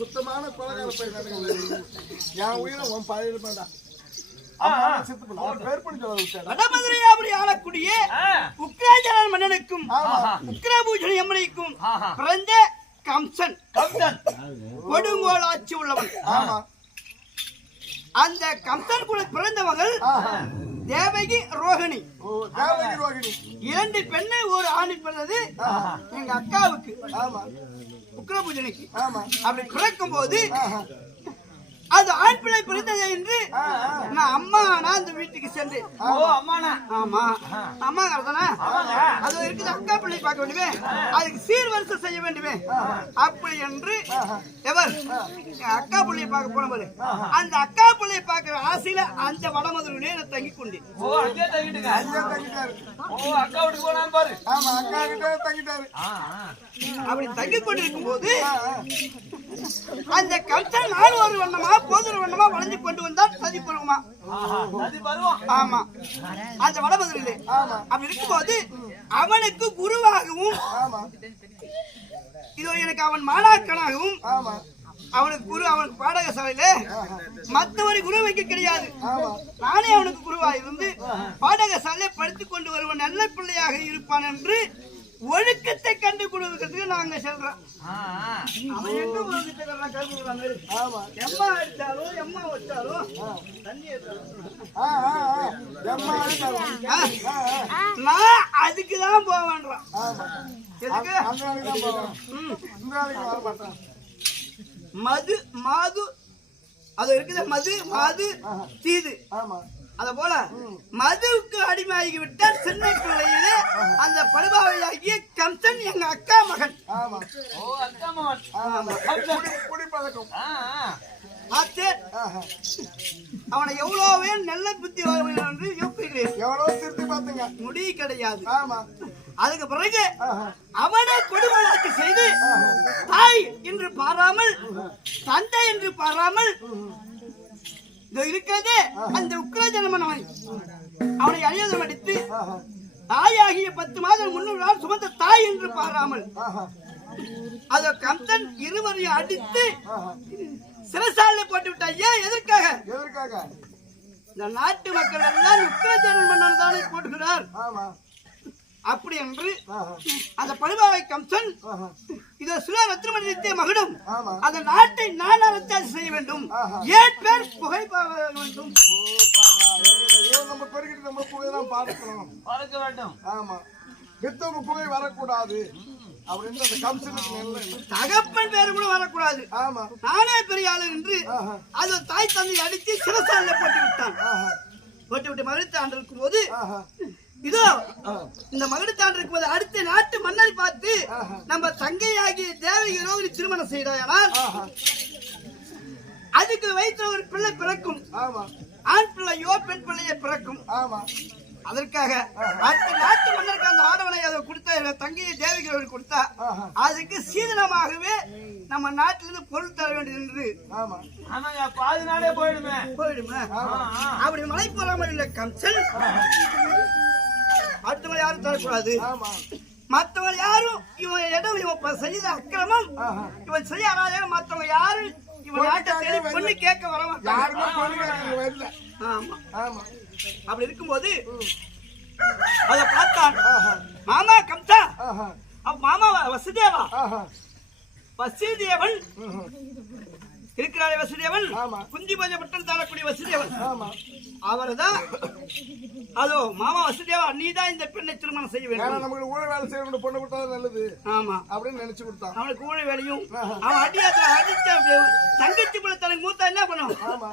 சுத்தமான கொலகார பையன். என் உயிரை உன் பழைய இருப்பான்டா ஆளக்கூடிய உக்ராஜனன் மன்னனுக்கும் உக்ரபூஷணி அம்மனைக்கும் ஆஹா. பிறந்த கம்சன். கம்சன். கொடுங்கோல் ஆட்சி உள்ளவன் அந்த கம்சன் கூட பிறந்தவர்கள். தேவகி ரோகிணி. தேவகி ரோகிணி. இரண்டு பெண்ணு ஒரு ஆணி பிறந்தது எங்க அக்காவுக்கு. ஆமா. உக்ரபூஜனைக்கு. ஆமா. அப்படி பிறக்கும் போது. அது ஆண் பிள்ளை பிறந்தது என்று நான் அம்மா நான் அந்த வீட்டுக்கு சென்றேன். ஓ அம்மாண்ணா ஆமா. அம்மா தானே அது இருக்குது அக்கா பிள்ளை பார்க்க வேண்டுமே? அதுக்கு சீர்வரிசை செய்ய வேண்டுமே? அப்படி என்று எவர்? அக்கா பிள்ளையை பார்க்க போனவர் அந்த அக்கா பிள்ளையை பார்க்கிற ஆசையில அந்த வடமதுரையிலே நான் தங்கி கொண்டேன். ஓ அங்கே தங்கிட்டுங்க? அங்கே தங்கிட்டாரு. ஓ அக்கா வீட்டுக்கு பாரு. ஆமா அக்கா கிட்ட தங்கிட்டாரு. அப்படி தங்கி கொண்டிருக்கும் போது அந்த கம்சன் நாலு ஒரு வண்ணமா போதுற வண்ணமா வளைஞ்சு கொண்டு வந்தால் சதி பருவமா ஆமா. அந்த ஆமா அப்படி இருக்கும்போது அவனுக்கு குருவாகவும் இதோ எனக்கு அவன் மாணாக்கனாகவும் அவனுக்கு குரு அவனுக்கு பாடக சாலையில மத்தவரை குரு வைக்க கிடையாது. நானே அவனுக்கு குருவா இருந்து பாடக சாலையை படித்துக் கொண்டு வருவன் நல்ல பிள்ளையாக இருப்பான் என்று ஒழுக்கத்தை கண்டு கொடுக்கிறதுக்கு நாங்க செல்றோம். அவன் எங்க ஒழுக்கத்தை கருப்பு விடுறான் மாதிரி. எம்மா அடிச்சாலும் எம்மா வச்சாலும் தண்ணி நான் அதுக்கு தான் போவேன்றான். எதுக்கு? மது மாது. அது இருக்குது மது மாது தீது. ஆமா. அத போல மதுவுக்கு அடிமையாகி விட்டால் சின்ன பிள்ளையிலே அந்த படுபாவையாகிய கம்சன் எங்க அக்கா மகன். அவனை எவ்வளவே நல்ல புத்தி என்று யோசிக்கிறேன் எவ்வளவு திருத்தி பாத்துங்க முடி கிடையாது. ஆமா. அதுக்கு பிறகு. அவனை கொடுமலாக்கு செய்து தாய் என்று பாராமல் தந்தை என்று பாராமல் இதோ இருக்கிறதே அந்த உக்ரஜனமன் அவன் அவனை அழியதம் அடித்து. தாயாகிய பத்து மாதம் முன்னூறு நாள் சுமந்த தாய் என்று பாராமல். அத கம்சன் இருவரையும் அடித்து. சிறைசாலை போட்டு விட்டான் ஏன் எதற்காக எதற்காக இந்த நாட்டு மக்கள் எல்லாம் உக்ரஜனன் மன்னன் தானே போட்டுகிறார் அப்படி என்று. அந்த பழுவாவை கம்சன். இதை சுல ரத்னமணியத்தை மகனும் ஆமா. அந்த நாட்டை நான் அரசாட்சி செய்ய வேண்டும். ஆஹா. ஏன் பேர் புகை வேண்டும். நம்ம பெருகிட்டு நம்ம புகையெல்லாம் பார்க்கணும். வேண்டும். ஆமா. வித்தவங்க புகை வரக்கூடாது. அப்படின்னு அந்த எண்ணம். தகப்பன் பேர் கூட வரக்கூடாது. ஆமா. நானே பெரிய ஆளு என்று ஆஹா. அது தாய் தந்தை அடித்து சிறசாலையில போட்டு விட்டான் ஆஹா. போட்டு விட்டு மகிழ்ச்சாண்டு இருக்கும் போது ஆஹா. இதோ இந்த மகிழ்ச்சாண்டு இருக்கும் போது அடுத்த நாட்டு மன்னர் பார்த்து ஆஹா. நம்ம தங்கையாகிய தேவகி ரோகிணி திருமணம் செய்தாயானால் ஆஹா. அதுக்கு வயிற்றுல ஒரு பிள்ளை பிறக்கும். ஆமா. ஆண் பிள்ளையோ பெண் பிள்ளையோ பிறக்கும். ஆமா. அதற்காக அடுத்த நாட்டு மன்னருக்கு அந்த ஆடவனை அதை கொடுத்த தங்கையை தேவகிரி கொடுத்தா ஆஹா. அதுக்கு சீதனமாகவே நம்ம நாட்டிலிருந்து பொருள் தர வேண்டியது என்று பாதி நாளே போயிடுமே. போயிடுமே. அப்படி மலை போறாமல் இல்ல கம்சல் ஆமா. மத்தவங்க யாரும் இவன் இடம் இவன் செய்த அக்கிரமம். இவன் செய்யாத மத்தவங்க யாரும் இவன் நாட்டை பொண்ணு கேட்க வர மாட்டாங்க. ஆமா. அப்படி இருக்கும்போது அத பார்த்தான். மாமா. அப்ப மாமா வசுதேவா? ஆஹா. வசுதேவன். இருக்கிறாரே வசுதேவன். குந்தி பஞ்ச பட்டம் தாழக்கூடிய வசுதேவன். அவர்தான் அதோ மாமா வசுதேவா நீதான் இந்த பெண்ணை திருமணம் செய்ய வேண்டும். நமக்கு ஊழல் வேலை செய்யணும் பொண்ணு கொடுத்தா நல்லது. ஆமா. அப்படின்னு நினைச்சு கொடுத்தான். அவனுக்கு ஊழல் வேலையும் அவன் அடியாத்துல அடிச்ச தங்கச்சி பிள்ளை தனக்கு மூத்தா என்ன பண்ணும்? ஆமா.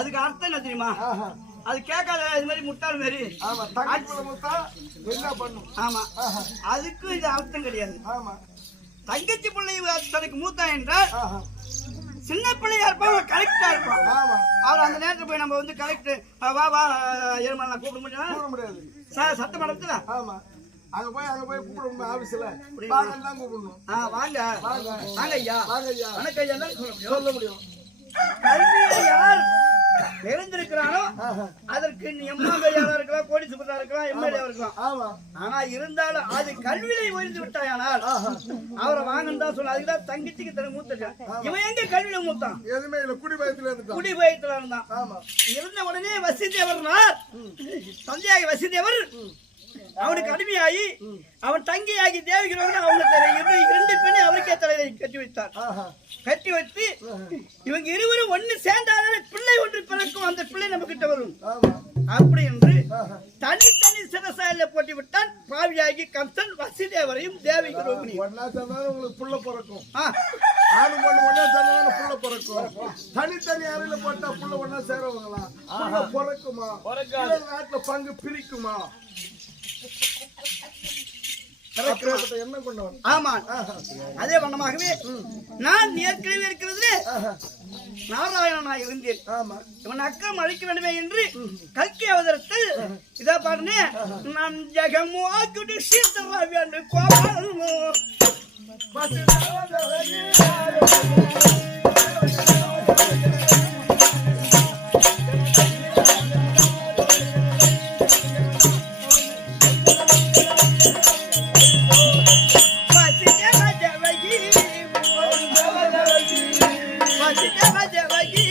அதுக்கு அர்த்தம் என்ன தெரியுமா. அது கேட்காத இது மாதிரி முட்டாள் மாதிரி. என்ன பண்ணும்? ஆமா. அதுக்கும் இது அர்த்தம் கிடையாது. ஆமா. தங்கச்சி பிள்ளை தனக்கு மூத்தா என்றால். சின்ன பிள்ளையா இருப்பான் கரெக்டா இருப்பான். ஆமா அவர் அந்த நேரத்துல போய் நம்ம வந்து கலெக்டர் வா வா ஏழுமலை கூப்பிட முடியும்? கூப்பிட முடியாது. சார் சட்ட மடத்துல ஆமா. அங்க போய் அங்க போய் கூப்பிடணும் ஆபீஸ்ல தான் கூப்பிடணும். ஆ வாங்க. வாங்க. வாங்க ஐயா. வாங்க ஐயா. வணக்கம் ஐயா. சொல்ல முடியும். யார் ஆஹா. அதற்கு எம்எல்ஏயா இருக்கலாம் கோடீஸ்வரா இருக்கலாம் எம்எல்ஏ இருக்கலாம். ஆனா இருந்தாலும் அது கல்வியை உயர்ந்து விட்டாயானால் அவரை வாங்கன்னு தான் சொல்ல அதுக்குதான் தங்கச்சிக்கு தன மூத்த இவன் எங்க கல்வியில மூத்தான்? எதுவுமே இல்ல. குடி பயத்துல இருந்துட்டான். குடி பயத்துல இருந்தான் இருந்த உடனே வசிதேவர்னார் தந்தையாகி வசிதேவர் அவனுக்கு அடிமையாகி அவன் தங்கியாகி தேவிகிறவங்க அவங்க இரண்டு பெண்ணை அவருக்கே தலையை கட்டி வைத்தார். கட்டி வைத்து இவங்க இருவரும் ஒண்ணு சேர்ந்தாலே பிள்ளை ஒன்று பிறக்கும் அந்த பிள்ளை நம்ம கிட்ட வரும் அப்படி என்று. தனித்தனி சிறசாயில போட்டி விட்டான் பாவியாகி கம்சன் வசிதேவரையும் சேர்ந்தாலும் உங்களுக்கு புள்ள பிறக்கும். ஆணு பொண்ணு ஒன்னா சேர்ந்தாலும் புள்ள பிறக்கும். தனித்தனி அறையில போட்டா புள்ள ஒன்னா சேரவங்களா? பிறக்குமா? நாட்டுல பங்கு பிரிக்குமா? ஆமா. அதே வண்ணமாகவே நான் ஏற்கனவே இருக்கிறது நாராயணனாக இருந்தேன். இவன் அக்கம் அழிக்க வேண்டுமே என்று கல்கி அவதரத்தில் இதா பாருங்க. நான் ஜெகமோ ஆக்கிட்டு சீத்தரா வேண்டும். கோபாலமோ. உலகி